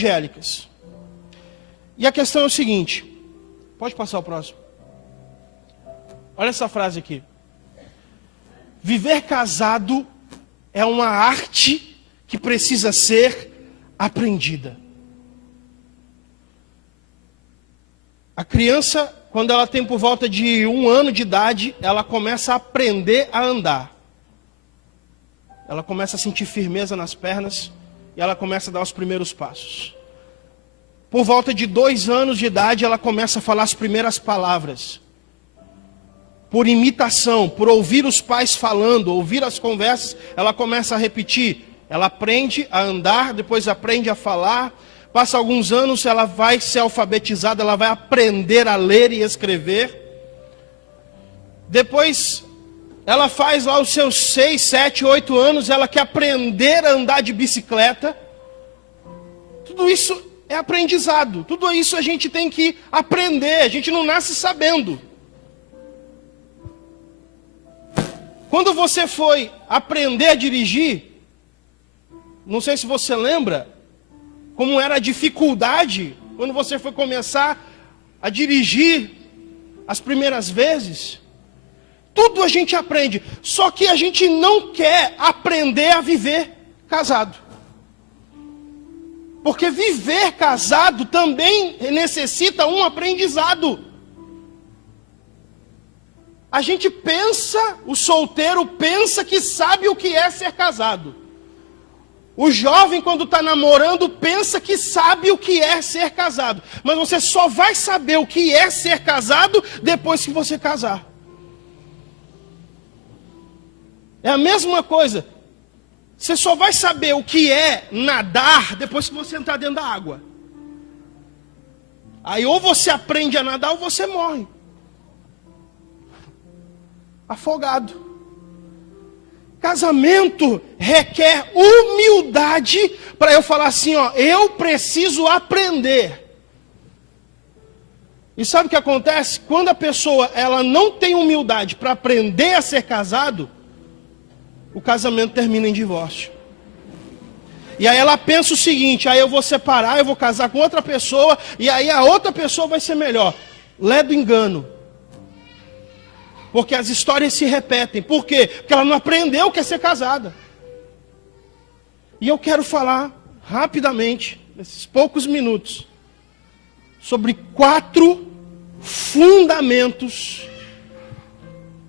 evangélicas. E a questão é o seguinte, pode passar o próximo. Olha essa frase aqui. Viver casado é uma arte que precisa ser aprendida. A criança, quando ela tem por volta de 1 ano de idade, ela começa a aprender a andar. Ela começa a sentir firmeza nas pernas e ela começa a dar os primeiros passos. Por volta de 2 anos de idade, ela começa a falar as primeiras palavras. Por imitação, por ouvir os pais falando, ouvir as conversas, ela começa a repetir. Ela aprende a andar, depois aprende a falar. Passa alguns anos, ela vai ser alfabetizada, ela vai aprender a ler e escrever. Depois, ela faz lá os seus 6, 7, 8 anos, ela quer aprender a andar de bicicleta. Tudo isso é aprendizado, tudo isso a gente tem que aprender, a gente não nasce sabendo. Quando você foi aprender a dirigir, não sei se você lembra, como era a dificuldade, quando você foi começar a dirigir as primeiras vezes. Tudo a gente aprende, só que a gente não quer aprender a viver casado. Porque viver casado também necessita um aprendizado. A gente pensa, o solteiro pensa que sabe o que é ser casado. O jovem, quando está namorando, pensa que sabe o que é ser casado. Mas você só vai saber o que é ser casado depois que você casar. É a mesma coisa. Você só vai saber o que é nadar depois que você entrar dentro da água. Aí ou você aprende a nadar ou você morre. Afogado. Casamento requer humildade para eu falar assim, ó, eu preciso aprender. E sabe o que acontece? Quando a pessoa ela não tem humildade para aprender a ser casado, o casamento termina em divórcio. E aí ela pensa o seguinte, aí eu vou separar, eu vou casar com outra pessoa, e aí a outra pessoa vai ser melhor. Lé do engano. Porque as histórias se repetem. Por quê? Porque ela não aprendeu o que é ser casada. E eu quero falar rapidamente, nesses poucos minutos, sobre 4 fundamentos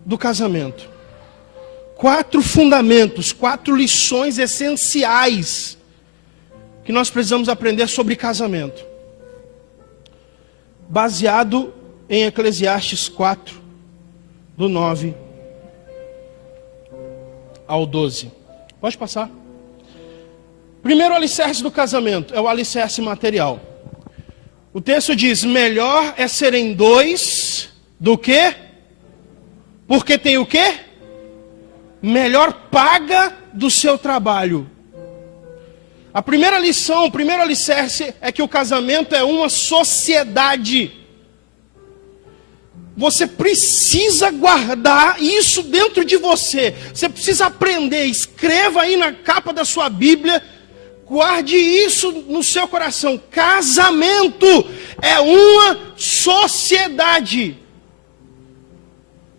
do casamento. 4 fundamentos, 4 lições essenciais que nós precisamos aprender sobre casamento. Baseado em Eclesiastes 4, do 9 ao 12. Pode passar. Primeiro alicerce do casamento é o alicerce material. O texto diz, melhor é serem 2 do que? Porque tem o quê? Melhor paga do seu trabalho. A primeira lição, o primeiro alicerce é que o casamento é uma sociedade. Você precisa guardar isso dentro de você. Você precisa aprender. Escreva aí na capa da sua Bíblia. Guarde isso no seu coração. Casamento é uma sociedade.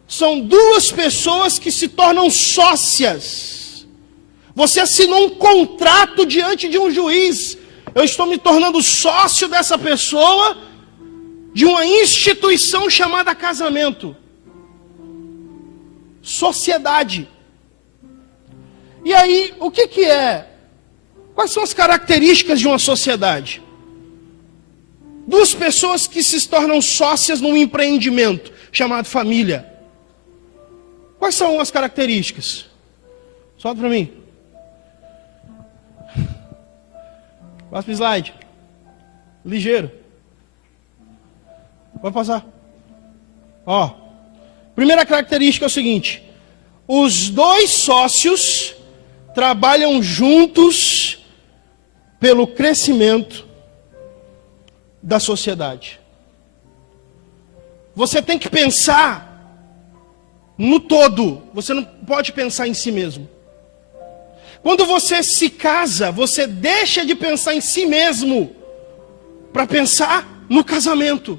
São 2 pessoas que se tornam sócias. Você assinou um contrato diante de um juiz. Eu estou me tornando sócio dessa pessoa, de uma instituição chamada casamento. Sociedade. E aí, o que é? Quais são as características de uma sociedade? 2 pessoas que se tornam sócias num empreendimento chamado família. Quais são as características? Solta para mim. Passa para o slide. Ligeiro. Pode passar. Ó. Primeira característica é o seguinte. Os 2 sócios trabalham juntos pelo crescimento da sociedade. Você tem que pensar no todo. Você não pode pensar em si mesmo. Quando você se casa, você deixa de pensar em si mesmo para pensar no casamento.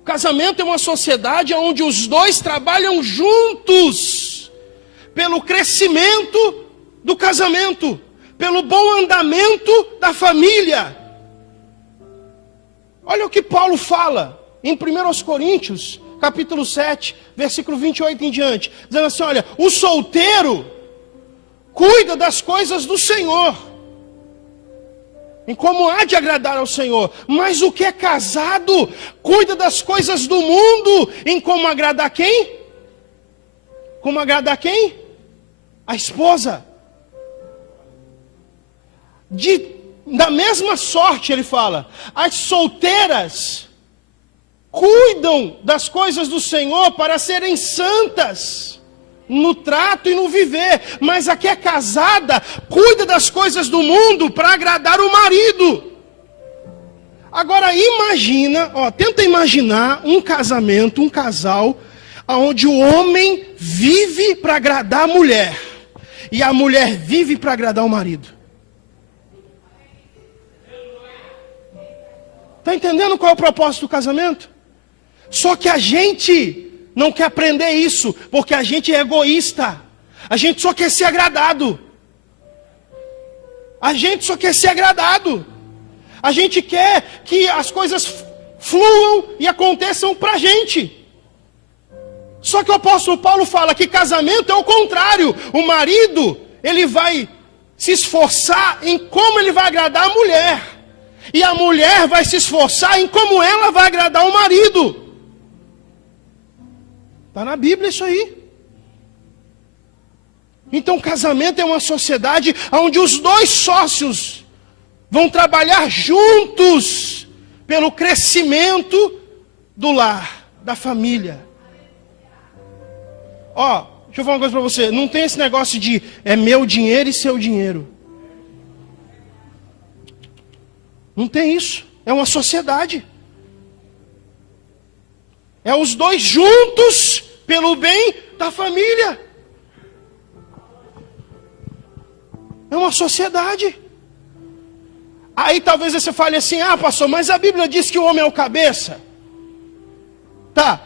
O casamento é uma sociedade onde os dois trabalham juntos pelo crescimento do casamento, pelo bom andamento da família. Olha o que Paulo fala em 1 Coríntios, capítulo 7, versículo 28 em diante, dizendo assim, olha, o solteiro cuida das coisas do Senhor, em como há de agradar ao Senhor, mas o que é casado cuida das coisas do mundo, em como agradar quem? Como agradar quem? A esposa. Da mesma sorte, ele fala, as solteiras cuidam das coisas do Senhor para serem santas no trato e no viver, mas a que é casada cuida das coisas do mundo para agradar o marido. Agora imagina, tenta imaginar um casamento, um casal, onde o homem vive para agradar a mulher e a mulher vive para agradar o marido. Está entendendo qual é o propósito do casamento? Só que a gente não quer aprender isso, porque a gente é egoísta. A gente só quer ser agradado. A gente só quer ser agradado. A gente quer que as coisas fluam e aconteçam para a gente. Só que o apóstolo Paulo fala que casamento é o contrário. O marido, ele vai se esforçar em como ele vai agradar a mulher. E a mulher vai se esforçar em como ela vai agradar o marido. Está na Bíblia isso aí. Então casamento é uma sociedade onde os dois sócios vão trabalhar juntos pelo crescimento do lar, da família. Deixa eu falar uma coisa para você. Não tem esse negócio de é meu dinheiro e seu dinheiro. Não tem isso. É uma sociedade. É os dois juntos pelo bem da família. É uma sociedade. Aí talvez você fale assim, pastor, mas a Bíblia diz que o homem é o cabeça. Tá.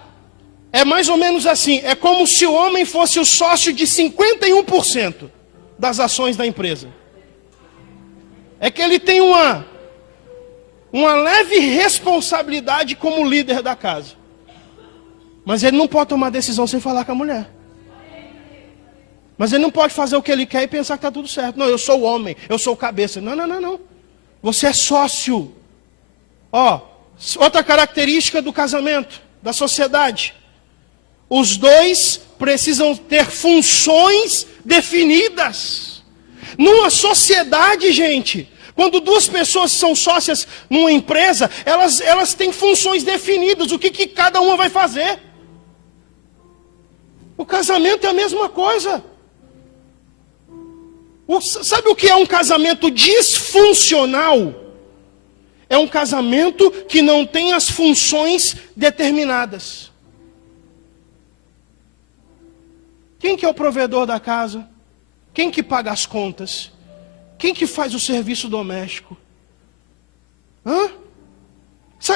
É mais ou menos assim. É como se o homem fosse o sócio de 51% das ações da empresa. É que ele tem uma leve responsabilidade como líder da casa. Mas ele não pode tomar decisão sem falar com a mulher. Mas ele não pode fazer o que ele quer e pensar que está tudo certo. Não, eu sou o homem, eu sou o cabeça. Não. Você é sócio. Outra característica do casamento, da sociedade. Os dois precisam ter funções definidas. Numa sociedade, gente, quando duas pessoas são sócias numa empresa, elas têm funções definidas. O que cada uma vai fazer? O casamento é a mesma coisa. Sabe o que é um casamento disfuncional? É um casamento que não tem as funções determinadas. Quem que é o provedor da casa? Quem que paga as contas? Quem que faz o serviço doméstico?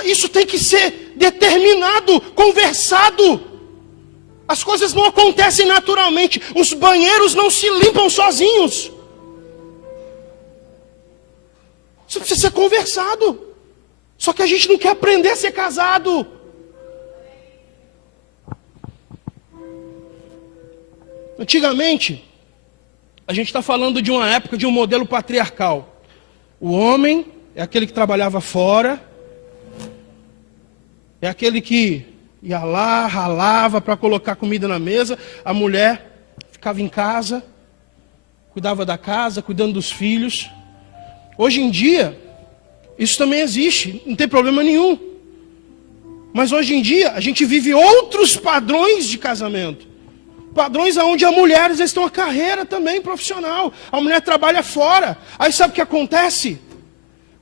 Isso tem que ser determinado, conversado. As coisas não acontecem naturalmente. Os banheiros não se limpam sozinhos. Isso precisa ser conversado. Só que a gente não quer aprender a ser casado. Antigamente, a gente está falando de uma época de um modelo patriarcal. O homem é aquele que trabalhava fora, é aquele que ia lá, ralava para colocar comida na mesa. A mulher ficava em casa, cuidava da casa, cuidando dos filhos. Hoje em dia, isso também existe, não tem problema nenhum. Mas hoje em dia, a gente vive outros padrões de casamento. Padrões onde as mulheres estão a carreira também profissional. A mulher trabalha fora. Aí sabe o que acontece?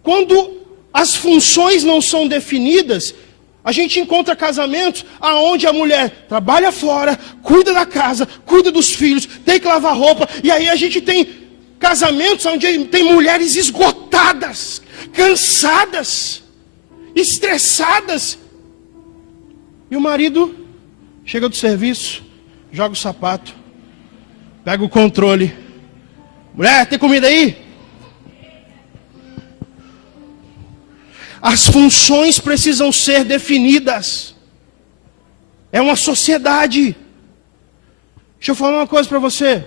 Quando as funções não são definidas, a gente encontra casamentos onde a mulher trabalha fora, cuida da casa, cuida dos filhos, tem que lavar roupa. E aí a gente tem casamentos onde tem mulheres esgotadas, cansadas, estressadas. E o marido chega do serviço, joga o sapato, pega o controle. Mulher, tem comida aí? As funções precisam ser definidas. É uma sociedade. Deixa eu falar uma coisa para você.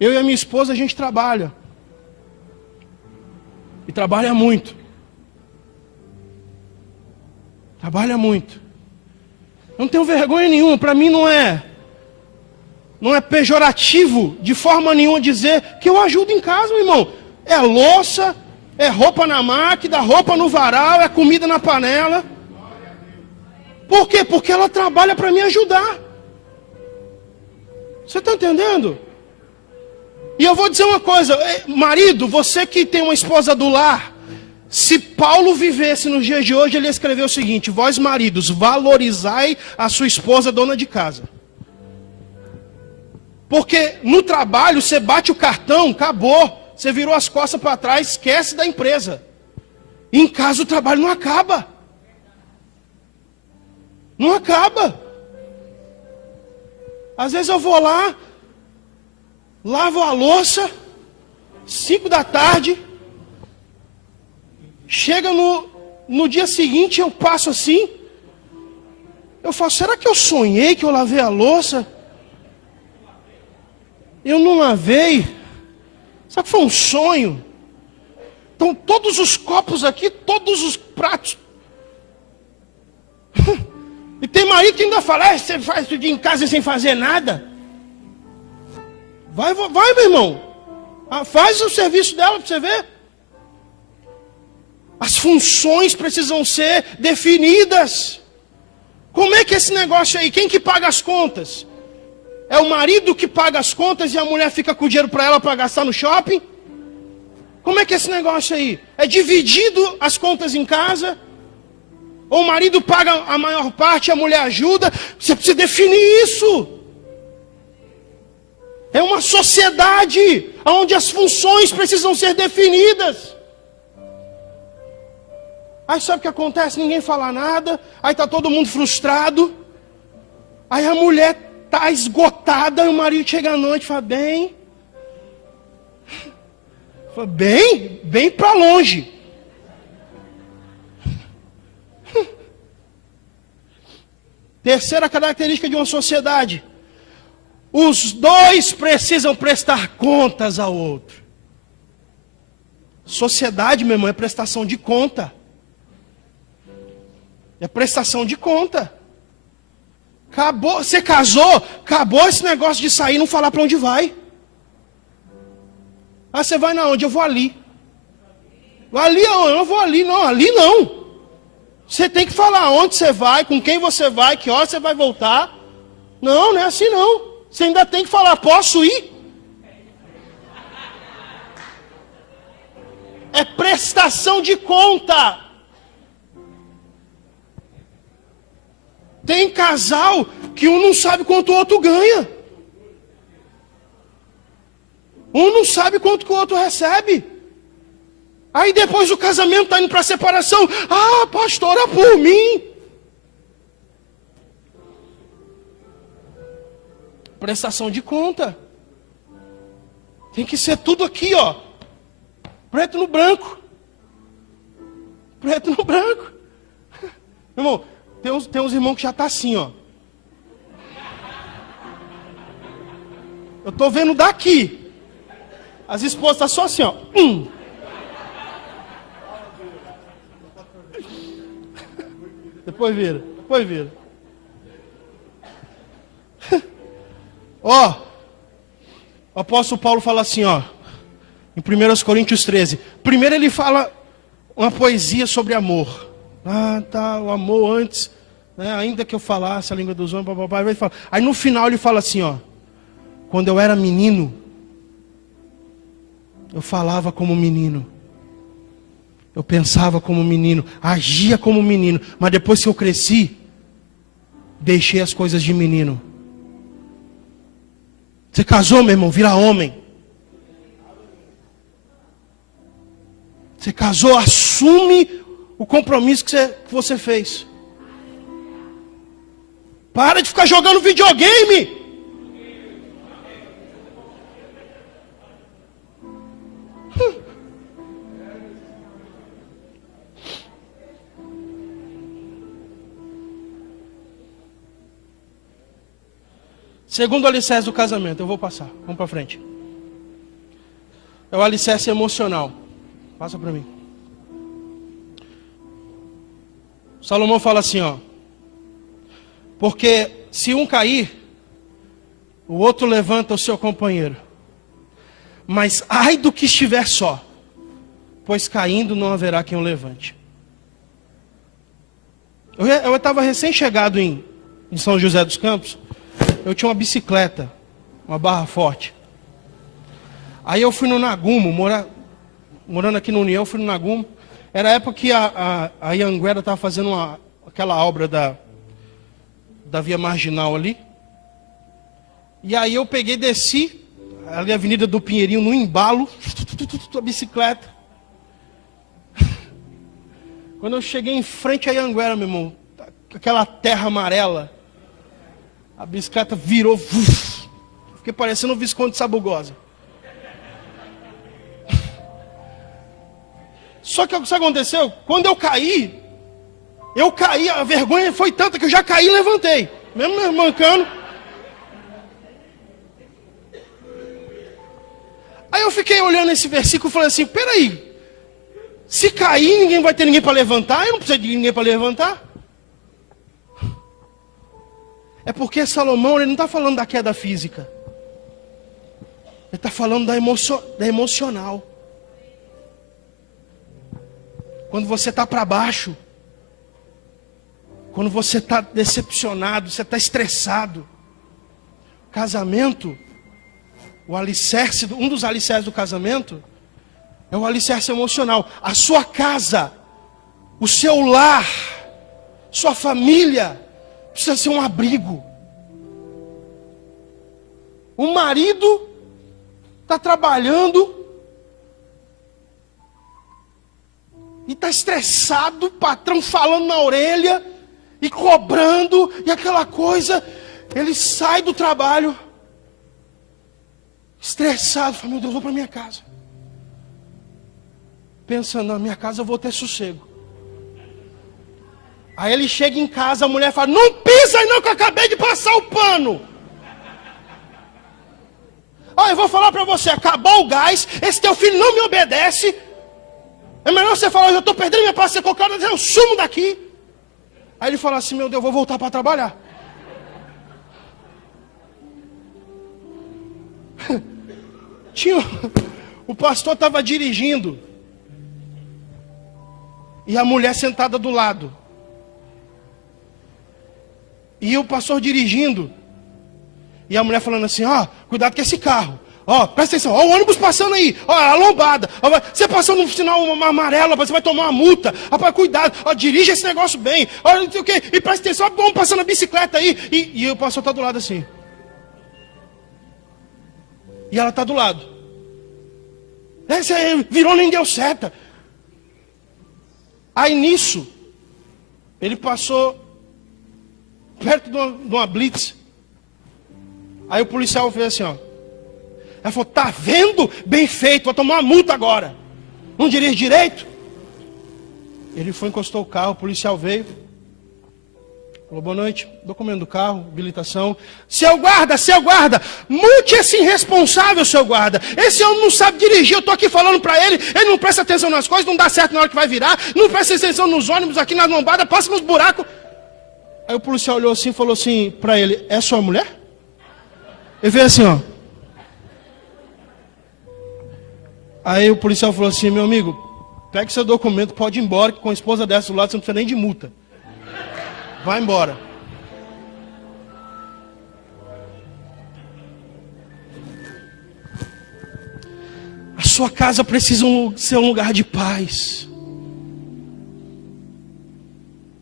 Eu e a minha esposa, a gente trabalha. E trabalha muito. Trabalha muito. Não tenho vergonha nenhuma. Para mim não é pejorativo de forma nenhuma dizer que eu ajudo em casa, meu irmão. É louça, é roupa na máquina, roupa no varal, é comida na panela. Por quê? Porque ela trabalha para me ajudar. Você está entendendo? E eu vou dizer uma coisa, marido, você que tem uma esposa do lar, se Paulo vivesse nos dias de hoje, ele ia escrever o seguinte: vós maridos, valorizai a sua esposa dona de casa. Porque no trabalho você bate o cartão, acabou, você virou as costas para trás, esquece da empresa. E em casa o trabalho não acaba. Não acaba. Às vezes eu vou lá, lavo a louça, 5 da tarde, chega no dia seguinte, eu passo assim, eu falo, será que eu sonhei que eu lavei a louça? Eu não lavei. Será que foi um sonho? Então todos os copos aqui, todos os pratos. E tem marido que ainda fala, você faz tudo em casa sem fazer nada. Vai, meu irmão. Faz o serviço dela para você ver. As funções precisam ser definidas. Como é que é esse negócio aí? Quem que paga as contas? É o marido que paga as contas e a mulher fica com o dinheiro para ela para gastar no shopping? Como é que é esse negócio aí? É dividido as contas em casa? Ou o marido paga a maior parte e a mulher ajuda? Você precisa definir isso. É uma sociedade onde as funções precisam ser definidas. Aí sabe o que acontece? Ninguém fala nada. Aí está todo mundo frustrado. Aí a mulher está esgotada. E o marido chega à noite e fala, bem para longe. Terceira característica de uma sociedade. Os dois precisam prestar contas ao outro. Sociedade, meu irmão, é prestação de conta. É prestação de conta. Acabou, você casou, acabou esse negócio de sair e não falar para onde vai. Ah, você vai na onde? Eu vou ali. Ali aonde? Eu vou ali. Não, ali não. Você tem que falar onde você vai, com quem você vai, que hora você vai voltar. Não, não é assim não. Você ainda tem que falar, posso ir? É prestação de conta. Tem casal que um não sabe quanto o outro ganha. Um não sabe quanto que o outro recebe. Aí depois do casamento está indo para a separação. Ah, pastor, ora por mim. Prestação de conta. Tem que ser tudo aqui, ó. Preto no branco. Preto no branco. Irmão, tem uns irmãos que já tá assim, ó. Eu tô vendo daqui. As esposas estão só assim, ó. Depois vira. Ó, o apóstolo Paulo fala assim, ó, em 1 Coríntios 13. Primeiro ele fala uma poesia sobre amor. Ah, tá, o amor antes, né, ainda que eu falasse a língua dos homens, papai, ele fala. Aí no final ele fala assim, ó, quando eu era menino, eu falava como menino. Eu pensava como menino, agia como menino, mas depois que eu cresci, deixei as coisas de menino. Você casou, meu irmão, vira homem. Você casou, assume o compromisso que você fez. Para de ficar jogando videogame. Segundo alicerce do casamento, eu vou passar, vamos para frente. É o alicerce emocional. Passa para mim. Salomão fala assim, ó. Porque se um cair, o outro levanta o seu companheiro. Mas ai do que estiver só, pois caindo não haverá quem o levante. Eu estava recém-chegado em São José dos Campos. Eu tinha uma bicicleta, uma barra forte. Aí eu fui no Nagumo, morando aqui no União, fui no Nagumo. Era a época que a Anhanguera estava fazendo aquela obra da Via Marginal ali. E aí eu peguei, desci, ali a Avenida do Pinheirinho, no embalo, a bicicleta. Quando eu cheguei em frente à Anhanguera, meu irmão, aquela terra amarela, a bicicleta virou, fiquei parecendo o Visconde Sabugosa. Só que o que aconteceu? Quando eu caí, a vergonha foi tanta que eu já caí e levantei. Mesmo mancando. Aí eu fiquei olhando esse versículo e falei assim, peraí. Se cair, ninguém vai ter ninguém para levantar, eu não preciso de ninguém para levantar. É porque Salomão, ele não está falando da queda física. Ele está falando da emocional. Quando você está para baixo. Quando você está decepcionado, você está estressado. Casamento, um dos alicerces do casamento, é o alicerce emocional. A sua casa, o seu lar, sua família, precisa ser um abrigo. O marido está trabalhando e está estressado, o patrão falando na orelha e cobrando e aquela coisa. Ele sai do trabalho estressado, fala, meu Deus, vou para minha casa. Pensando, na minha casa eu vou ter sossego. Aí ele chega em casa, a mulher fala, não pisa aí não que eu acabei de passar o pano. Olha, eu vou falar para você, acabou o gás, esse teu filho não me obedece. É melhor você falar, eu estou perdendo minha paciência com o cara, eu sumo daqui. Aí ele fala assim, meu Deus, eu vou voltar para trabalhar. O pastor estava dirigindo. E a mulher sentada do lado. E o pastor dirigindo. E a mulher falando assim, ó, cuidado com esse carro. Ó, presta atenção, ó, o ônibus passando aí. Ó, a lombada. Ó, você passando no sinal amarelo, você vai tomar uma multa. Rapaz, cuidado. Ó, dirige esse negócio bem. Ó, não sei o quê. E presta atenção, ó, vamos passando a bicicleta aí. E o pastor está do lado assim. E ela está do lado. Esse aí virou, nem deu seta. Aí nisso, ele passou perto de uma blitz. Aí o policial fez assim, ó. Ela falou, tá vendo? Bem feito, vou tomar uma multa agora. Não dirige direito? Ele foi, encostou o carro, o policial veio. Falou, boa noite, documento do carro, habilitação. Seu guarda, multe esse irresponsável, seu guarda. Esse homem não sabe dirigir, eu estou aqui falando para ele não presta atenção nas coisas, não dá certo na hora que vai virar, não presta atenção nos ônibus, aqui na lombada, passa nos buracos. Aí o policial olhou assim e falou assim para ele, é sua mulher? Ele fez assim, ó. Aí o policial falou assim, meu amigo, pegue seu documento, pode ir embora, que com a esposa dessa do lado você não precisa nem de multa. Vai embora. A sua casa precisa ser um lugar de paz.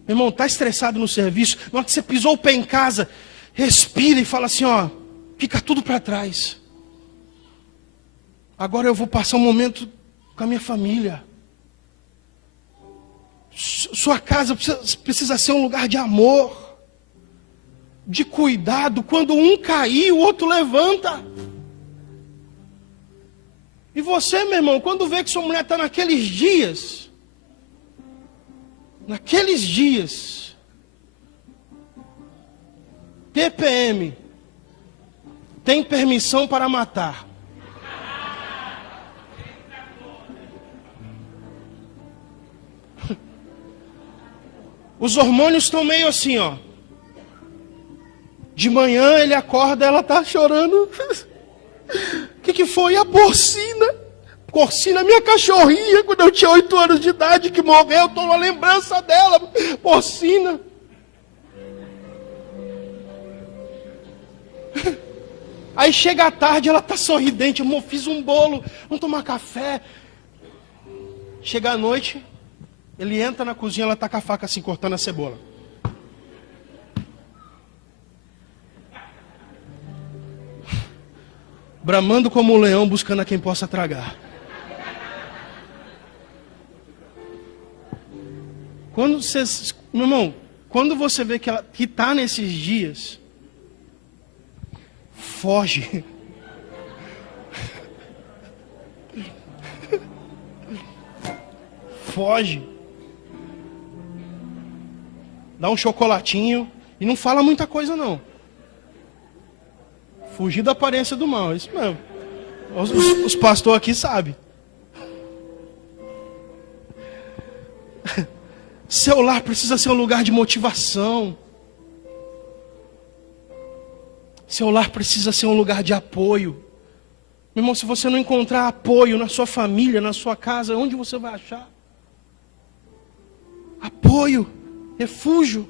Meu irmão, está estressado no serviço? Na hora que você pisou o pé em casa, respira e fala assim, ó, fica tudo para trás. Agora eu vou passar um momento com a minha família. Sua casa precisa ser um lugar de amor, de cuidado. Quando um cair, o outro levanta. E você, meu irmão, quando vê que sua mulher está naqueles dias, TPM, tem permissão para matar. Os hormônios estão meio assim, ó. De manhã ele acorda, ela está chorando. O que foi? A porcina. Porcina, minha cachorrinha, quando eu tinha 8 anos de idade, que morreu, estou na lembrança dela. Porcina. Aí chega a tarde, ela está sorridente. Amor, fiz um bolo, vamos tomar café. Chega a noite, ele entra na cozinha, ela está com a faca assim, cortando a cebola. Bramando como um leão, buscando a quem possa tragar. Meu irmão, quando você vê que ela está nesses dias, foge. Foge. Dá um chocolatinho e não fala muita coisa não. Fugir da aparência do mal, isso mesmo. Os pastores aqui sabem. Seu lar precisa ser um lugar de motivação. Seu lar precisa ser um lugar de apoio. Meu irmão, se você não encontrar apoio na sua família, na sua casa, onde você vai achar? Apoio, refúgio.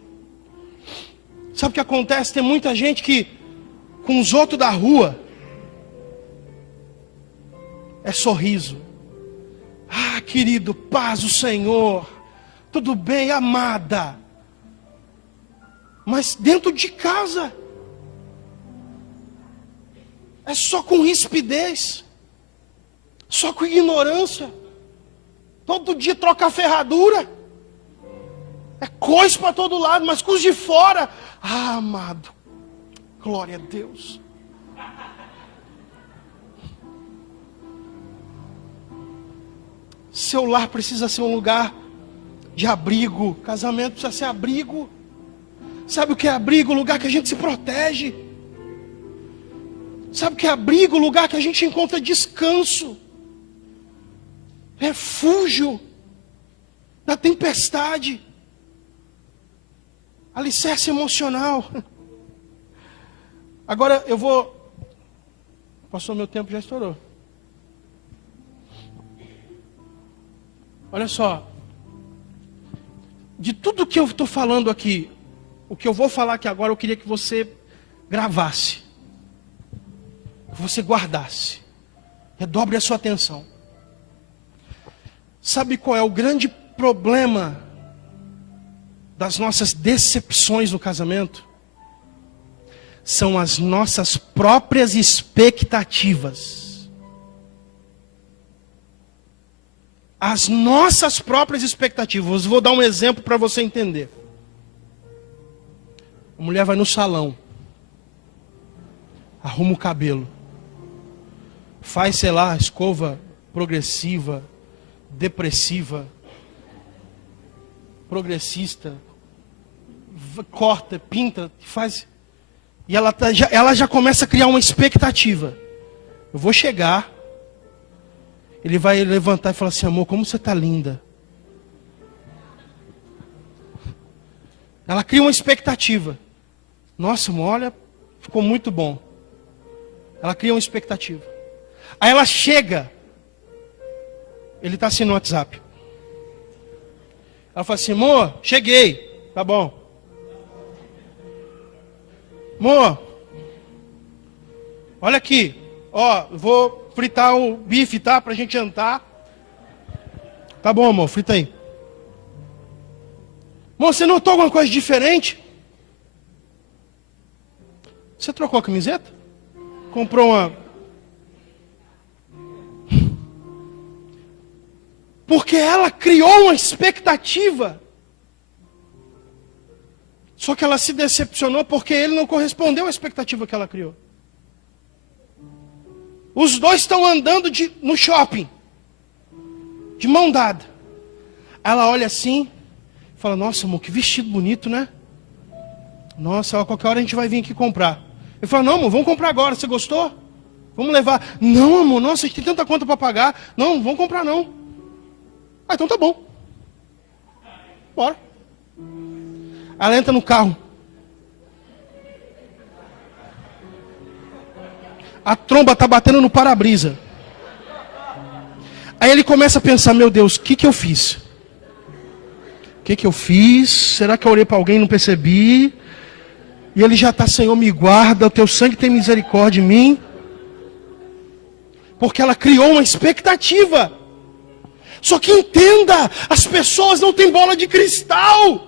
Sabe o que acontece? Tem muita gente que, com os outros da rua, é sorriso. Ah, querido, paz do Senhor. Tudo bem, amada. Mas dentro de casa, é só com rispidez, só com ignorância. Todo dia troca a ferradura. É coisa para todo lado, mas com os de fora. Ah, amado, glória a Deus. Seu lar precisa ser um lugar de abrigo. Casamento precisa ser abrigo. Sabe o que é abrigo? Lugar que a gente se protege. Sabe o que é abrigo? Lugar que a gente encontra descanso, refúgio da tempestade, alicerce emocional. Agora eu vou... Passou meu tempo, já estourou. Olha só. De tudo que eu estou falando aqui, o que eu vou falar aqui agora, eu queria que você gravasse, que você guardasse, redobre a sua atenção. Sabe qual é o grande problema das nossas decepções no casamento? São as nossas próprias expectativas. As nossas próprias expectativas. Vou dar um exemplo para você entender. A mulher vai no salão, arruma o cabelo, faz, sei lá, escova progressiva, depressiva, progressista, corta, pinta, faz. E ela já começa a criar uma expectativa. Eu vou chegar, ele vai levantar e falar assim: amor, como você está linda. Ela cria uma expectativa. Nossa, amor, olha, ficou muito bom. Ela cria uma expectativa. Aí ela chega, ele está assim no WhatsApp. Ela fala assim: amor, cheguei, tá bom. Amor, olha aqui, ó, vou fritar o bife, tá? Pra gente jantar. Tá bom, amor, frita aí. Amor, você notou alguma coisa diferente? Você trocou a camiseta? Comprou uma... Porque ela criou uma expectativa. Só que ela se decepcionou porque ele não correspondeu à expectativa que ela criou. Os dois estão andando no shopping, de mão dada. Ela olha assim, fala, nossa amor, que vestido bonito, né? Nossa, a qualquer hora a gente vai vir aqui comprar. Ele fala, não amor, vamos comprar agora, você gostou? Vamos levar. Não amor, nossa, a gente tem tanta conta para pagar. Não, vamos comprar não. Ah, então tá bom. Bora. Ela entra no carro. A tromba está batendo no para-brisa. Aí ele começa a pensar, meu Deus, o que eu fiz? O que eu fiz? Será que eu orei para alguém e não percebi? E ele já está, Senhor, me guarda, o teu sangue tem misericórdia em mim. Porque ela criou uma expectativa. Só que entenda, as pessoas não têm bola de cristal.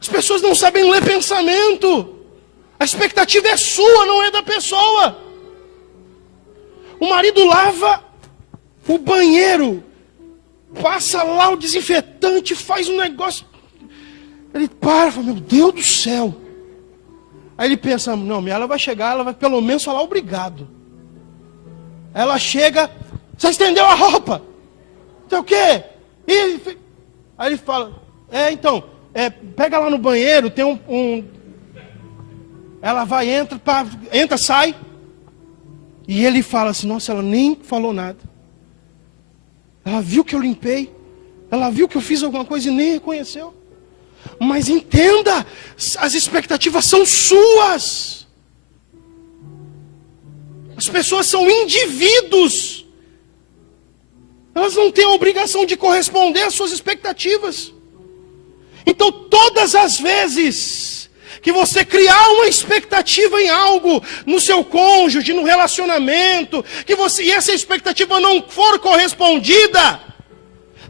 As pessoas não sabem ler pensamento. A expectativa é sua, não é da pessoa. O marido lava o banheiro, passa lá o desinfetante, faz um negócio. Ele para, fala, meu Deus do céu. Aí ele pensa, não, ela vai chegar, ela vai pelo menos falar obrigado. Ela chega, você estendeu a roupa. Sei o quê? Aí ele fala, então, pega lá no banheiro, tem ela vai, entra, sai. E ele fala assim, nossa, ela nem falou nada. Ela viu que eu limpei. Ela viu que eu fiz alguma coisa e nem reconheceu. Mas entenda, as expectativas são suas. As pessoas são indivíduos. Elas não têm a obrigação de corresponder às suas expectativas. Então, todas as vezes que você criar uma expectativa em algo, no seu cônjuge, no relacionamento, e essa expectativa não for correspondida,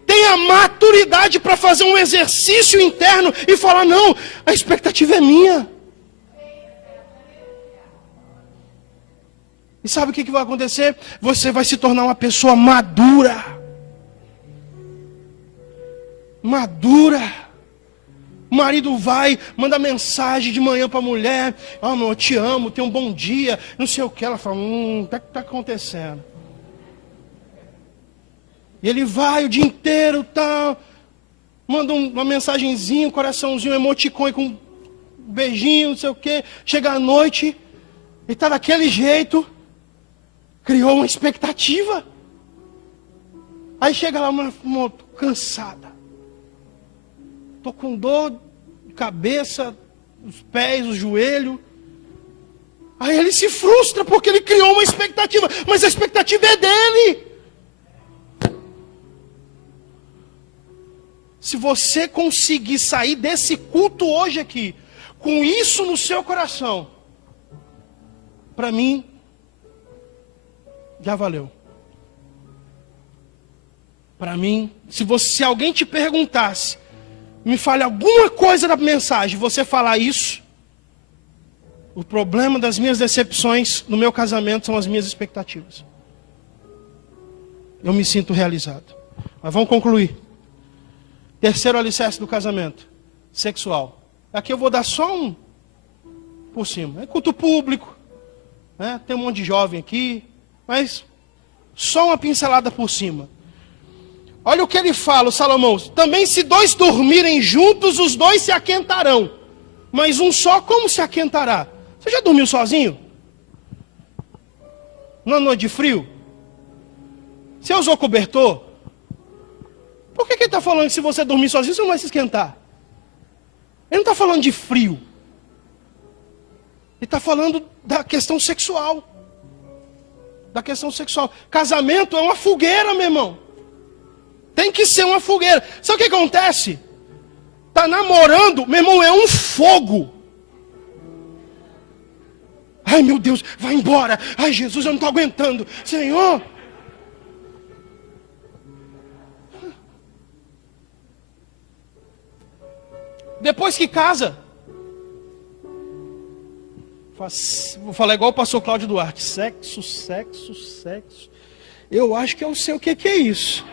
tenha maturidade para fazer um exercício interno e falar, não, a expectativa é minha. E sabe o que vai acontecer? Você vai se tornar uma pessoa madura. Madura. O marido vai, manda mensagem de manhã para a mulher. Amor, eu te amo, tenha um bom dia. Não sei o que. Ela fala, o que está acontecendo? E ele vai o dia inteiro, tal. Manda uma mensagenzinha, um coraçãozinho, um emoticon com um beijinho, não sei o que. Chega à noite, ele está daquele jeito. Criou uma expectativa. Aí chega lá, uma cansada. Estou com dor de cabeça, os pés, o joelho. Aí ele se frustra porque ele criou uma expectativa. Mas a expectativa é dele. Se você conseguir sair desse culto hoje aqui, com isso no seu coração, para mim, já valeu. Para mim, se alguém te perguntasse, me fale alguma coisa da mensagem, você falar isso, o problema das minhas decepções no meu casamento são as minhas expectativas. Eu me sinto realizado. Mas vamos concluir. Terceiro alicerce do casamento, sexual. Aqui eu vou dar só um por cima. É culto público, né? Tem um monte de jovem aqui, mas só uma pincelada por cima. Olha o que ele fala, o Salomão. Também se dois dormirem juntos, os dois se aquentarão. Mas um só, como se aquentará? Você já dormiu sozinho? Numa noite de frio? Você usou cobertor? Por que ele está falando que se você dormir sozinho, você não vai se esquentar? Ele não está falando de frio. Ele está falando da questão sexual. Da questão sexual. Casamento é uma fogueira, meu irmão. Tem que ser uma fogueira. Sabe o que acontece? Está namorando, meu irmão, é um fogo. Ai, meu Deus, vai embora. Ai, Jesus, eu não estou aguentando. Senhor. Depois que casa, vou falar igual o pastor Cláudio Duarte. Sexo, sexo, sexo. Eu acho que eu sei o que é isso.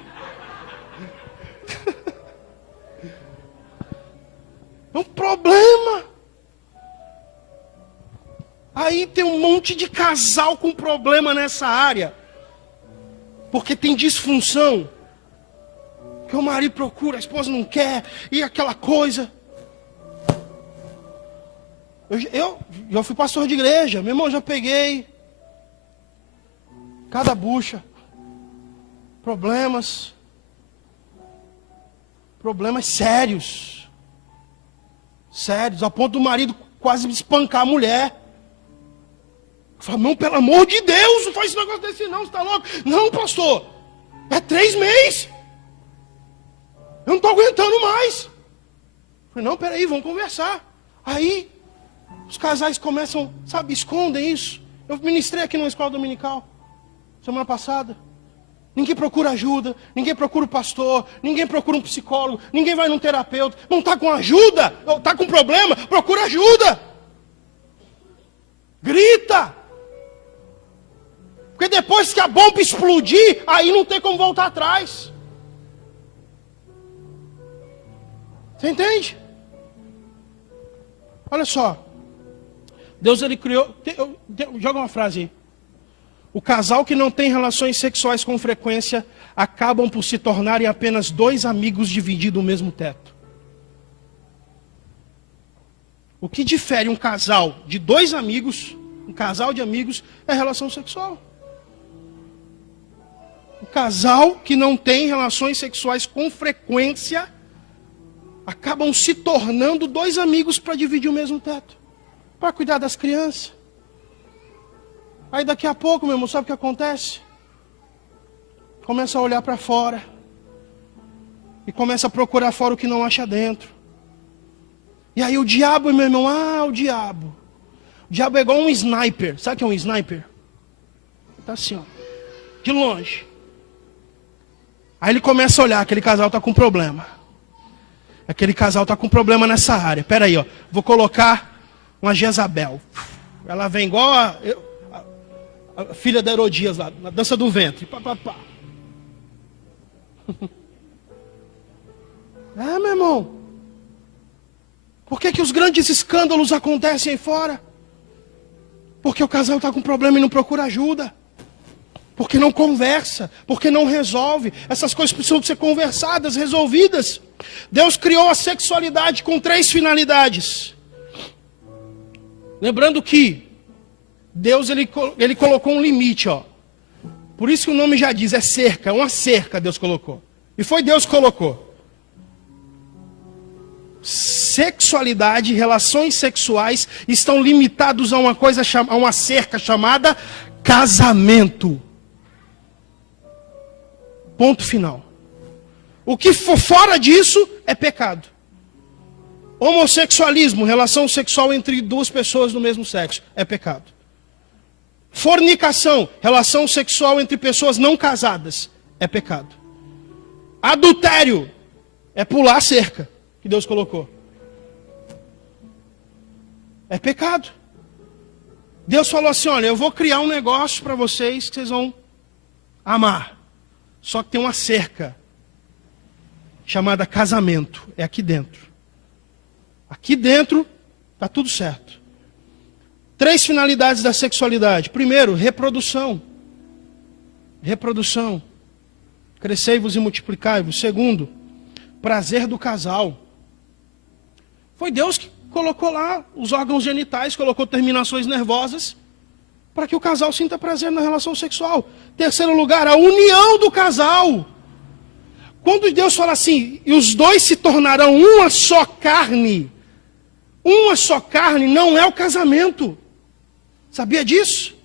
Aí tem um monte de casal com problema nessa área. Porque tem disfunção. Que o marido procura, a esposa não quer, e aquela coisa. Eu fui pastor de igreja, meu irmão, já peguei cada bucha. Problemas sérios. Sérios, ao ponto do marido quase espancar a mulher. Eu falo, não, pelo amor de Deus, não faz esse negócio desse não, você está louco? Não, pastor, é 3 meses. Eu não estou aguentando mais. Eu falei, não, peraí, vamos conversar. Aí, os casais começam, sabe, escondem isso. Eu ministrei aqui numa escola dominical, semana passada. Ninguém procura ajuda, ninguém procura o pastor, ninguém procura um psicólogo, ninguém vai num terapeuta. Não está com ajuda, está com problema, procura ajuda. Grita. Porque depois que a bomba explodir, aí não tem como voltar atrás. Você entende? Olha só. Deus, ele criou... Joga uma frase aí. O casal que não tem relações sexuais com frequência acabam por se tornarem apenas 2 amigos dividindo o mesmo teto. O que difere um casal de 2 amigos, um casal de amigos, é a relação sexual. O casal que não tem relações sexuais com frequência acabam se tornando 2 amigos para dividir o mesmo teto, para cuidar das crianças. Aí daqui a pouco, meu irmão, sabe o que acontece? Começa a olhar para fora. E começa a procurar fora o que não acha dentro. E aí o diabo, meu irmão, o diabo. O diabo é igual um sniper. Sabe o que é um sniper? Tá assim, ó. De longe. Aí ele começa a olhar, aquele casal está com problema. Aquele casal está com problema nessa área. Pera aí, ó. Vou colocar uma Jezabel. Ela vem igual a filha da Herodias lá, na dança do ventre. Pá, pá, pá. Meu irmão. Por que os grandes escândalos acontecem aí fora? Porque o casal está com problema e não procura ajuda. Porque não conversa, porque não resolve. Essas coisas precisam ser conversadas, resolvidas. Deus criou a sexualidade com 3 finalidades. Lembrando que Deus ele colocou um limite, ó. Por isso que o nome já diz, é cerca, é uma cerca Deus colocou. E foi Deus que colocou. Sexualidade, relações sexuais estão limitados a uma coisa, a uma cerca chamada casamento. Ponto final. O que for fora disso é pecado. Homossexualismo, relação sexual entre 2 pessoas do mesmo sexo, é pecado. Fornicação, relação sexual entre pessoas não casadas, é pecado. Adultério, é pular a cerca que Deus colocou. É pecado. Deus falou assim, olha, eu vou criar um negócio para vocês que vocês vão amar. Só que tem uma cerca chamada casamento. É aqui dentro. Aqui dentro está tudo certo. 3 finalidades da sexualidade. Primeiro, reprodução. Reprodução. Crescei-vos e multiplicai-vos. Segundo, prazer do casal. Foi Deus que colocou lá os órgãos genitais, colocou terminações nervosas, para que o casal sinta prazer na relação sexual. Terceiro lugar, a união do casal. Quando Deus fala assim, e os 2 se tornarão uma só carne, não é o casamento. Sabia disso?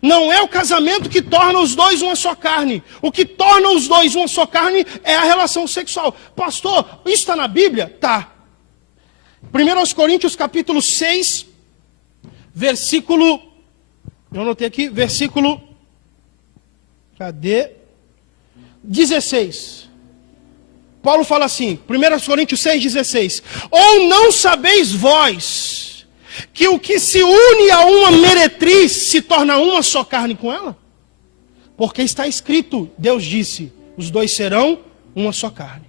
Não é o casamento que torna os 2 uma só carne. O que torna os 2 uma só carne é a relação sexual. Pastor, isso está na Bíblia? Tá. 1 Coríntios capítulo 6, versículo... Eu anotei aqui, versículo... Cadê? 16. Paulo fala assim, 1 Coríntios 6,16. Ou não sabeis vós que o que se une a uma meretriz se torna uma só carne com ela? Porque está escrito, Deus disse, os 2 serão uma só carne.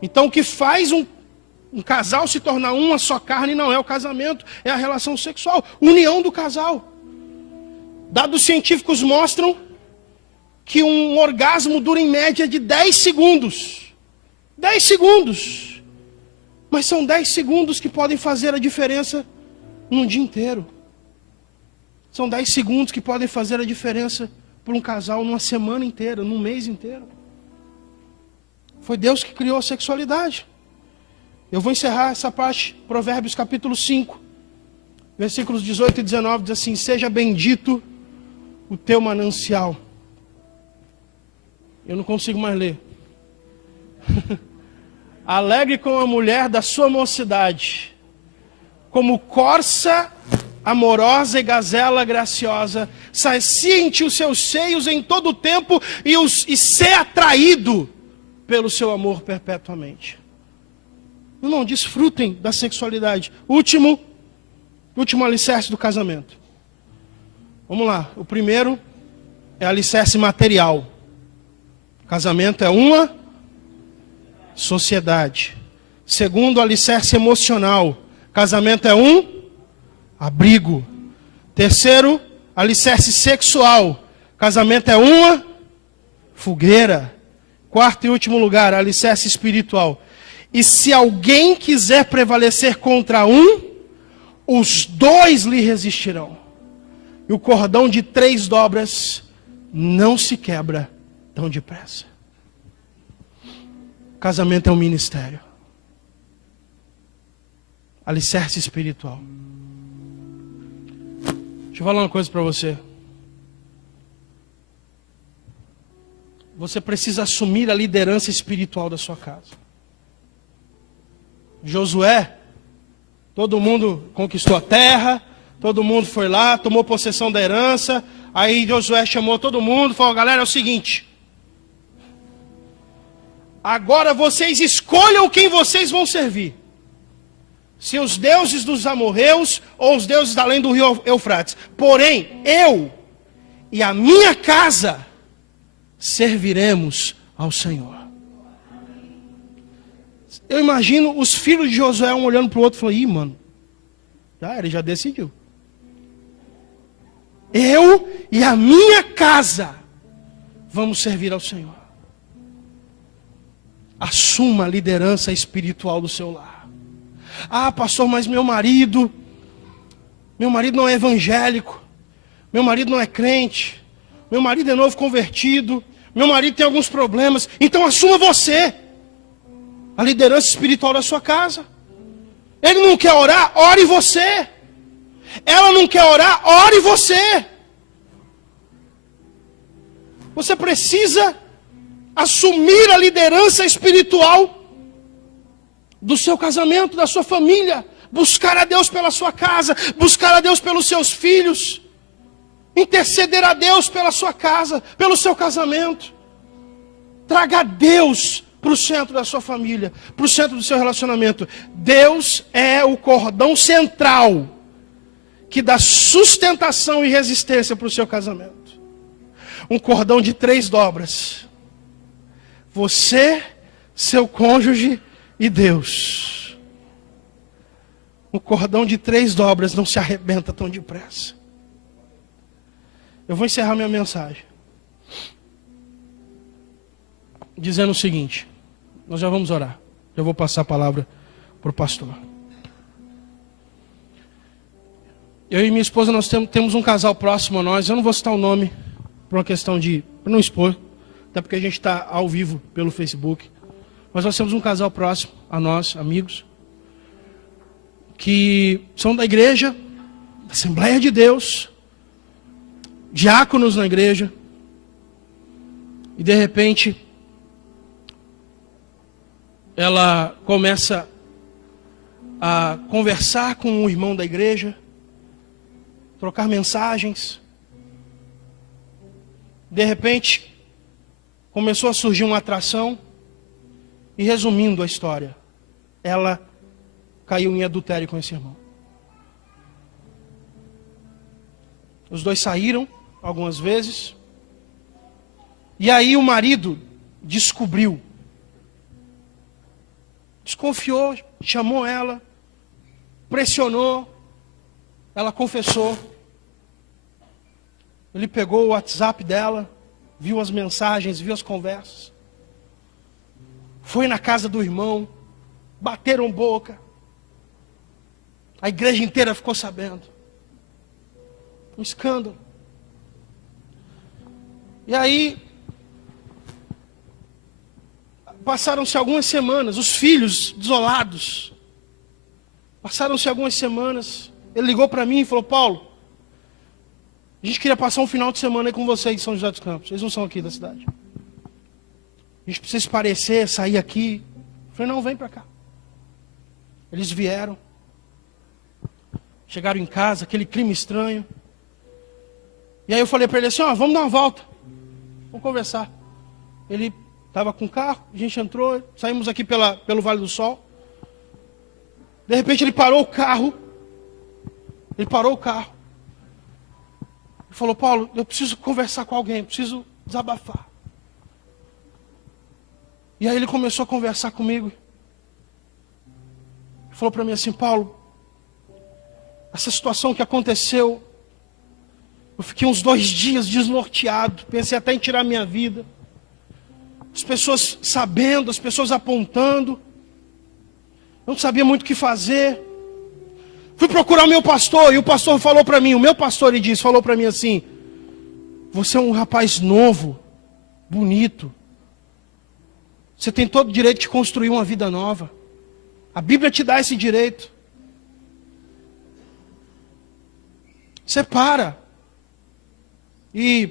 Então o que faz Um casal se tornar uma só carne não é o casamento, é a relação sexual, união do casal. Dados científicos mostram que um orgasmo dura em média de 10 segundos. 10 segundos. Mas são 10 segundos que podem fazer a diferença num dia inteiro. São 10 segundos que podem fazer a diferença para um casal numa semana inteira, num mês inteiro. Foi Deus que criou a sexualidade. Eu vou encerrar essa parte, Provérbios capítulo 5, versículos 18 e 19, diz assim: seja bendito o teu manancial. Eu não consigo mais ler. Alegre com a mulher da sua mocidade, como corça amorosa e gazela graciosa, sacie os seus seios em todo o tempo e ser atraído pelo seu amor perpetuamente. Irmão, desfrutem da sexualidade. Último alicerce do casamento. Vamos lá. O primeiro é alicerce material. Casamento é uma sociedade. Segundo, alicerce emocional. Casamento é um abrigo. Terceiro, alicerce sexual. Casamento é uma fogueira. Quarto e último lugar, alicerce espiritual. E se alguém quiser prevalecer contra um, os dois lhe resistirão. E o cordão de 3 dobras não se quebra tão depressa. Casamento é um ministério. Alicerce espiritual. Deixa eu falar uma coisa para você. Você precisa assumir a liderança espiritual da sua casa. Josué, todo mundo conquistou a terra, todo mundo foi lá, tomou possessão da herança. Aí Josué chamou todo mundo, falou: galera, é o seguinte, agora vocês escolham quem vocês vão servir. Se os deuses dos amorreus ou os deuses além do rio Eufrates. Porém, eu e a minha casa serviremos ao Senhor. Eu imagino os filhos de Josué um olhando para o outro e falando: ih, mano, ele já decidiu. Eu e a minha casa vamos servir ao Senhor. Assuma a liderança espiritual do seu lar. Ah, pastor, mas meu marido não é evangélico, meu marido não é crente, meu marido é novo convertido, meu marido tem alguns problemas. Então assuma você a liderança espiritual da sua casa. Ele não quer orar, ore você. Ela não quer orar, ore você. Você precisa assumir a liderança espiritual do seu casamento, da sua família. Buscar a Deus pela sua casa, buscar a Deus pelos seus filhos. Interceder a Deus pela sua casa, pelo seu casamento. Traga Deus para o centro da sua família, para o centro do seu relacionamento. Deus é o cordão central que dá sustentação e resistência para o seu casamento. Um cordão de 3 dobras. Você, seu cônjuge e Deus. Um cordão de 3 dobras não se arrebenta tão depressa. Eu vou encerrar minha mensagem dizendo o seguinte: nós já vamos orar. Eu vou passar a palavra para o pastor. Eu e minha esposa, nós temos um casal próximo a nós. Eu não vou citar o nome por uma questão para não expor, até porque a gente está ao vivo pelo Facebook. Mas nós temos um casal próximo a nós, amigos, que são da igreja, da Assembleia de Deus, diáconos na igreja, e de repente ela começa a conversar com um irmão da igreja, trocar mensagens. De repente começou a surgir uma atração. E resumindo a história, ela caiu em adultério com esse irmão. Os dois saíram algumas vezes. E aí o marido descobriu desconfiou, chamou ela, pressionou, ela confessou. Ele pegou o WhatsApp dela, viu as mensagens, viu as conversas. Foi na casa do irmão, bateram boca. A igreja inteira ficou sabendo. Um escândalo. E aí, passaram-se algumas semanas, os filhos desolados. Passaram-se algumas semanas, ele ligou para mim e falou: Paulo, a gente queria passar um final de semana aí com vocês em São José dos Campos. Eles não são aqui da cidade. A gente precisa se parecer, sair aqui. Eu falei: não, vem para cá. Eles vieram. Chegaram em casa, aquele clima estranho. E aí eu falei para ele assim: ó, vamos dar uma volta. Vamos conversar. Ele estava com o carro, a gente entrou, saímos aqui pelo Vale do Sol. De repente ele parou o carro. Ele falou: Paulo, eu preciso conversar com alguém, eu preciso desabafar. E aí ele começou a conversar comigo. Ele falou para mim assim: Paulo, essa situação que aconteceu, eu fiquei uns 2 dias desnorteado, pensei até em tirar minha vida. As pessoas sabendo, as pessoas apontando. Eu não sabia muito o que fazer. Fui procurar o meu pastor, e o pastor falou para mim, falou para mim assim: você é um rapaz novo, bonito. Você tem todo o direito de construir uma vida nova. A Bíblia te dá esse direito. Você para. E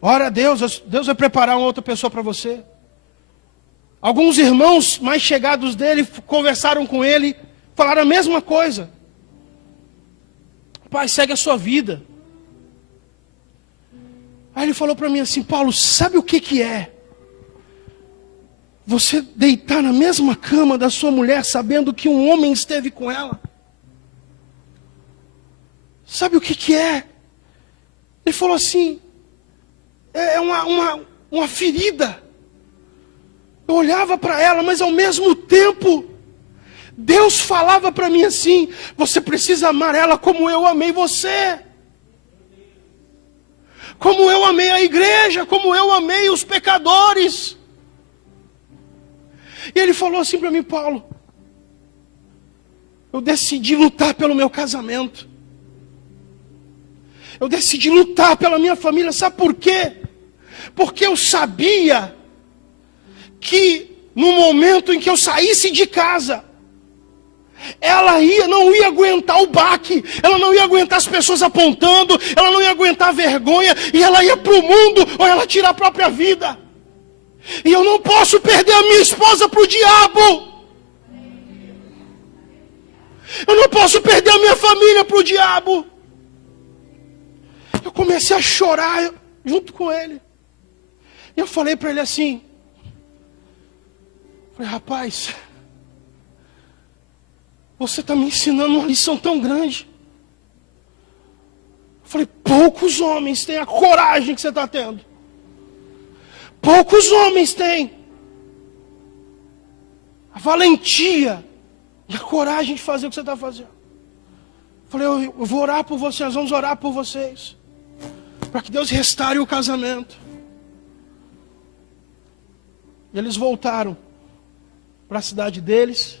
ora a Deus, Deus vai preparar uma outra pessoa para você. Alguns irmãos mais chegados dele conversaram com ele, falaram a mesma coisa. Pai, segue a sua vida. Aí ele falou para mim assim: Paulo, sabe o que é? Você deitar na mesma cama da sua mulher sabendo que um homem esteve com ela? Sabe o que é? Ele falou assim: é uma ferida. Eu olhava para ela, mas ao mesmo tempo, Deus falava para mim assim: você precisa amar ela como eu amei você. Como eu amei a igreja, como eu amei os pecadores. E ele falou assim para mim: Paulo, eu decidi lutar pelo meu casamento. Eu decidi lutar pela minha família, sabe por quê? Porque eu sabia que no momento em que eu saísse de casa, ela não ia aguentar o baque, ela não ia aguentar as pessoas apontando, ela não ia aguentar a vergonha, e ela ia para o mundo, ou ela tira a própria vida. E eu não posso perder a minha esposa para o diabo. Eu não posso perder a minha família para o diabo. Eu comecei a chorar junto com ele. E eu falei para ele assim: rapaz, você está me ensinando uma lição tão grande. Eu falei: poucos homens têm a coragem que você está tendo. Poucos homens têm a valentia e a coragem de fazer o que você está fazendo. Eu falei: eu vou orar por vocês, nós vamos orar por vocês, para que Deus restaure o casamento. E eles voltaram para a cidade deles,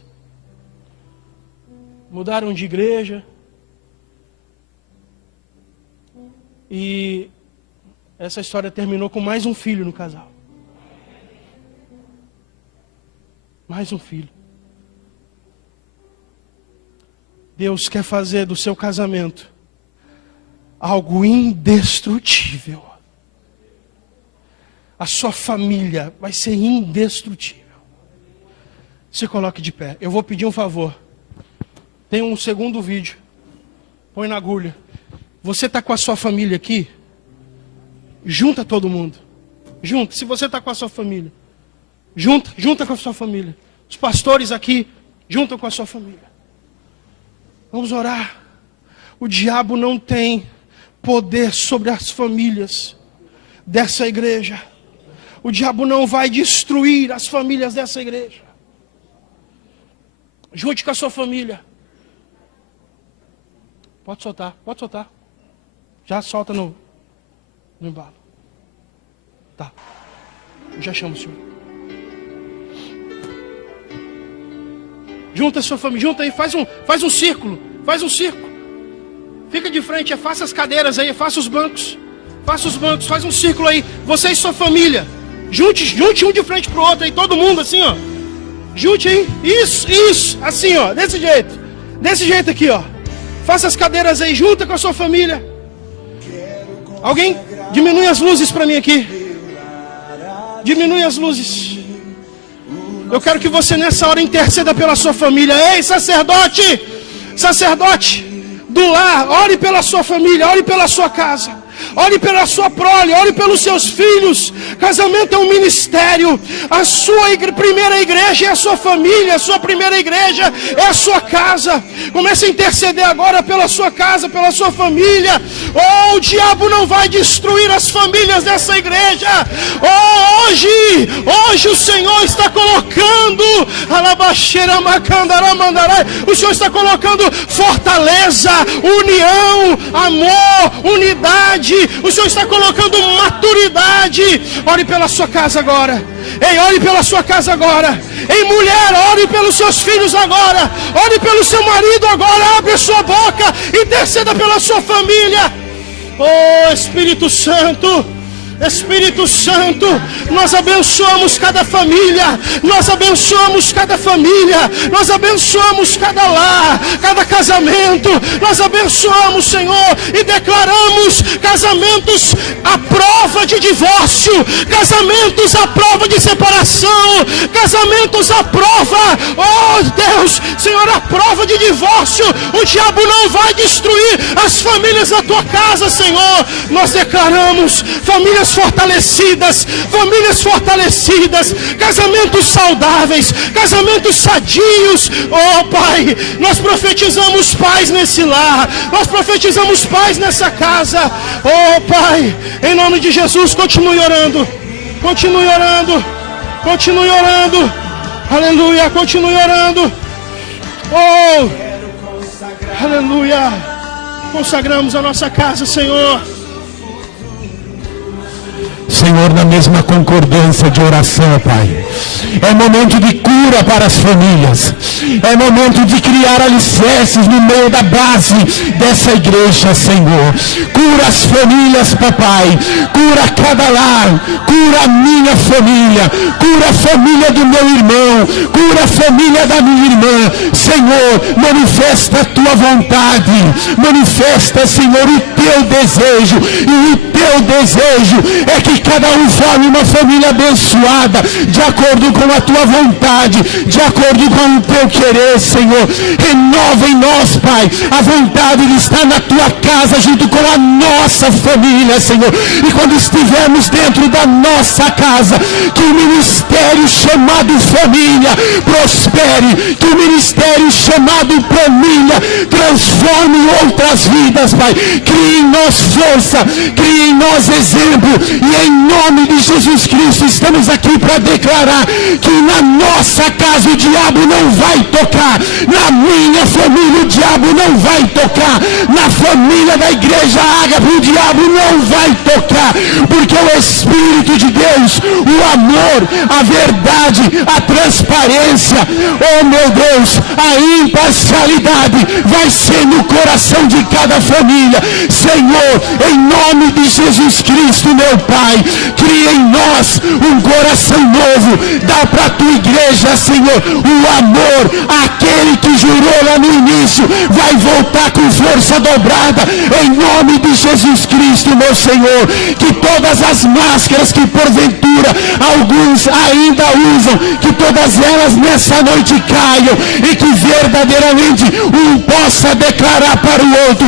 mudaram de igreja, e essa história terminou com mais um filho no casal. Mais um filho. Deus quer fazer do seu casamento algo indestrutível. A sua família vai ser indestrutível. Se coloque de pé. Eu vou pedir um favor. Tem um segundo vídeo. Põe na agulha. Você está com a sua família aqui? Junta todo mundo. Junta. Se você está com a sua família, junta com a sua família. Os pastores aqui, juntam com a sua família. Vamos orar. O diabo não tem poder sobre as famílias dessa igreja. O diabo não vai destruir as famílias dessa igreja. Junte com a sua família. Pode soltar, pode soltar. Já solta no embalo. Tá. Eu já chamo o senhor. Junta a sua família, junta aí, faz um círculo. Faz um círculo. Fica de frente, faça as cadeiras aí, faça os bancos. Faça os bancos, faz um círculo aí. Você e sua família. Junte um de frente pro outro aí, todo mundo assim, ó. Junte aí. Isso, assim, ó, desse jeito. Desse jeito aqui, ó. Faça as cadeiras aí, junta com a sua família. Alguém diminui as luzes para mim aqui. Diminui as luzes. Eu quero que você nessa hora interceda pela sua família. Ei, sacerdote! Sacerdote do lar, ore pela sua família, ore pela sua casa. Ore pela sua prole, ore pelos seus filhos. Casamento é um ministério. A sua primeira igreja é a sua família. A sua primeira igreja é a sua casa. Comece a interceder agora pela sua casa, pela sua família. Oh, o diabo não vai destruir as famílias dessa igreja. Oh, hoje o Senhor está colocando o Senhor está colocando fortaleza, união, amor, unidade. O Senhor está colocando maturidade. Ore pela sua casa agora. Ei, ore pela sua casa agora. Ei, mulher, ore pelos seus filhos agora. Ore pelo seu marido agora. Abre a sua boca. Interceda pela sua família. Oh, Espírito Santo. Espírito Santo, nós abençoamos cada família, nós abençoamos cada família, nós abençoamos cada lar, cada casamento, nós abençoamos, Senhor, e declaramos casamentos à prova de divórcio, casamentos à prova de separação, casamentos à prova, oh Deus, Senhor, à prova de divórcio. O diabo não vai destruir as famílias da tua casa, Senhor. Nós declaramos famílias fortalecidas, casamentos saudáveis, casamentos sadios. Oh Pai, nós profetizamos paz nesse lar, nós profetizamos paz nessa casa. Oh Pai, em nome de Jesus, continue orando, continue orando, continue orando, aleluia, continue orando. Oh, aleluia, consagramos a nossa casa, Senhor. Senhor, na mesma concordância de oração, Pai. É momento de cura para as famílias. É momento de criar alicerces no meio da base dessa igreja, Senhor. Cura as famílias, papai. Cura cada lar. Cura a minha família. Cura a família do meu irmão. Cura a família da minha irmã. Senhor, manifesta a tua vontade. Manifesta, Senhor, o teu desejo. E o teu desejo é que cada um forme uma família abençoada, de acordo com a tua vontade, de acordo com o teu querer, Senhor. Renova em nós, Pai, a vontade de estar na tua casa junto com a nossa família, Senhor. E quando estivermos dentro da nossa casa, que o ministério chamado família prospere, que o ministério chamado família transforme outras vidas, Pai. Crie em nós força, crie em nós exemplo, e em nome de Jesus Cristo estamos aqui para declarar que na nossa casa o diabo não vai tocar, na minha família o diabo não vai tocar, na família da igreja Ágape o diabo não vai tocar, porque o Espírito de Deus, o amor, a verdade, a transparência, oh meu Deus, a imparcialidade vai ser no coração de cada família. Senhor, em nome de Jesus Cristo, meu Pai, cria em nós um coração novo. Dá para a tua igreja, Senhor, o amor. Aquele que jurou lá no início vai voltar com força dobrada, em nome de Jesus Cristo, meu Senhor. Que todas as máscaras que porventura alguns ainda usam, que todas elas nessa noite caiam, e que verdadeiramente um possa declarar para o outro: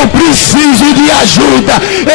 eu preciso de ajuda,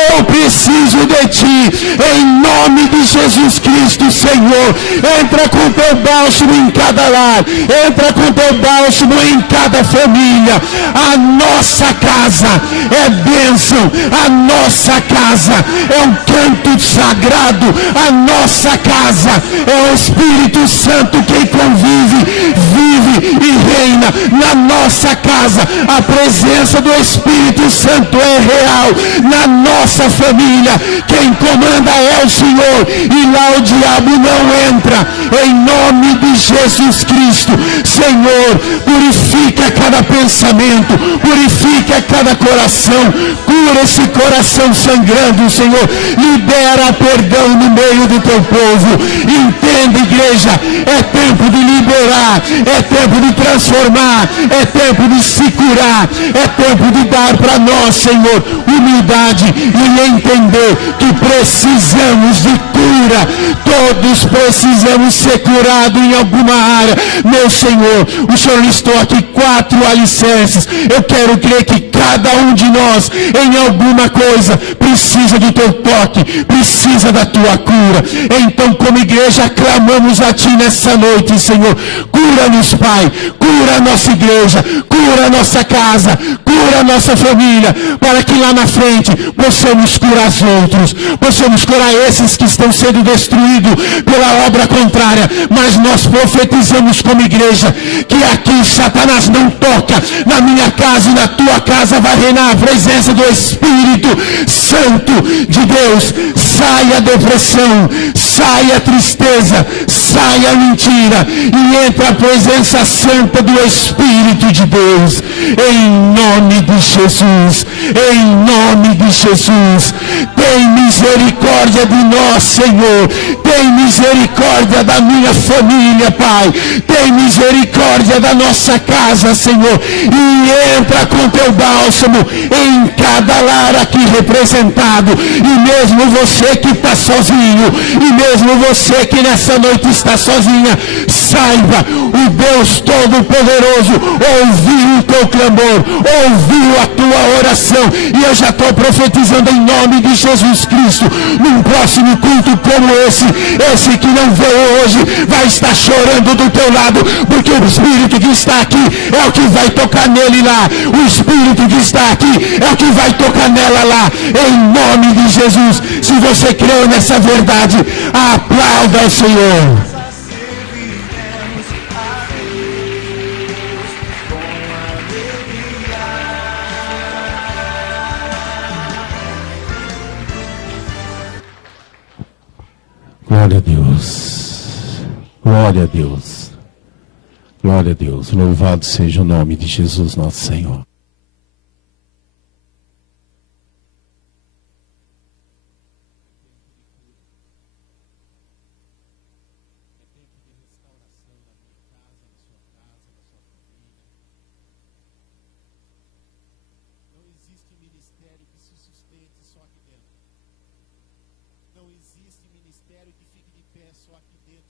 eu preciso de ti. Em nome de Jesus Cristo, Senhor, entra com teu bálsamo em cada lar, entra com teu bálsamo em cada família. A nossa casa é bênção, a nossa casa é um canto sagrado, a nossa casa é o Espírito Santo quem convive, vive e reina domina na nossa casa. A presença do Espírito Santo é real na nossa família. Quem comanda é o Senhor, e lá o diabo não entra. Em nome de Jesus Cristo, Senhor, purifica cada pensamento, purifica cada coração, cura esse coração sangrando, Senhor. Libera perdão no meio do teu povo. Entenda, igreja, é tempo de liberar, é tempo de transformar, é tempo de se curar, é tempo de dar para nós, Senhor, humildade e entender que precisamos de cura. Todos precisamos ser curados em alguma área. Meu Senhor, o Senhor listou aqui 4 alicerces. Eu quero crer que cada um de nós, em alguma coisa, precisa do teu toque, precisa da tua cura. Então, como igreja, clamamos a ti nessa noite, Senhor. Cura-nos, Pai, cura a nossa igreja, cura a nossa casa, cura a nossa família, para que lá na frente possamos curar os outros, possamos curar esses que estão sendo destruídos pela obra contrária. Mas nós profetizamos como igreja que aqui Satanás não toca. Na minha casa e na tua casa vai reinar a presença do Espírito Santo de Deus. Saia a depressão, saia a tristeza, saia a mentira e entra a presença santa do Espírito de Deus. Em nome de Jesus, em nome de Jesus. Tem misericórdia de nós, Senhor. Tem misericórdia da minha família, Pai. Tem misericórdia da nossa casa, Senhor. E entra com teu bálsamo em cada lar aqui representado. E mesmo você que está sozinho, e mesmo você que nessa noite está sozinha, saiba, o Deus Todo-Poderoso ouviu o teu clamor, ouviu a tua oração. E eu já estou profetizando em nome de Jesus Cristo, num próximo culto como esse que não veio hoje, vai estar chorando do teu lado, porque o Espírito que está aqui é o que vai tocar nele lá. O Espírito que está aqui é o que vai tocar nela lá, em nome de Jesus. Se você crê nessa verdade, aplauda o Senhor. Glória a Deus, glória a Deus, glória a Deus. Louvado seja o nome de Jesus nosso Senhor. Não existe ministério que se sustente só aqui dentro. Não existe ministério que fique de pé só aqui dentro.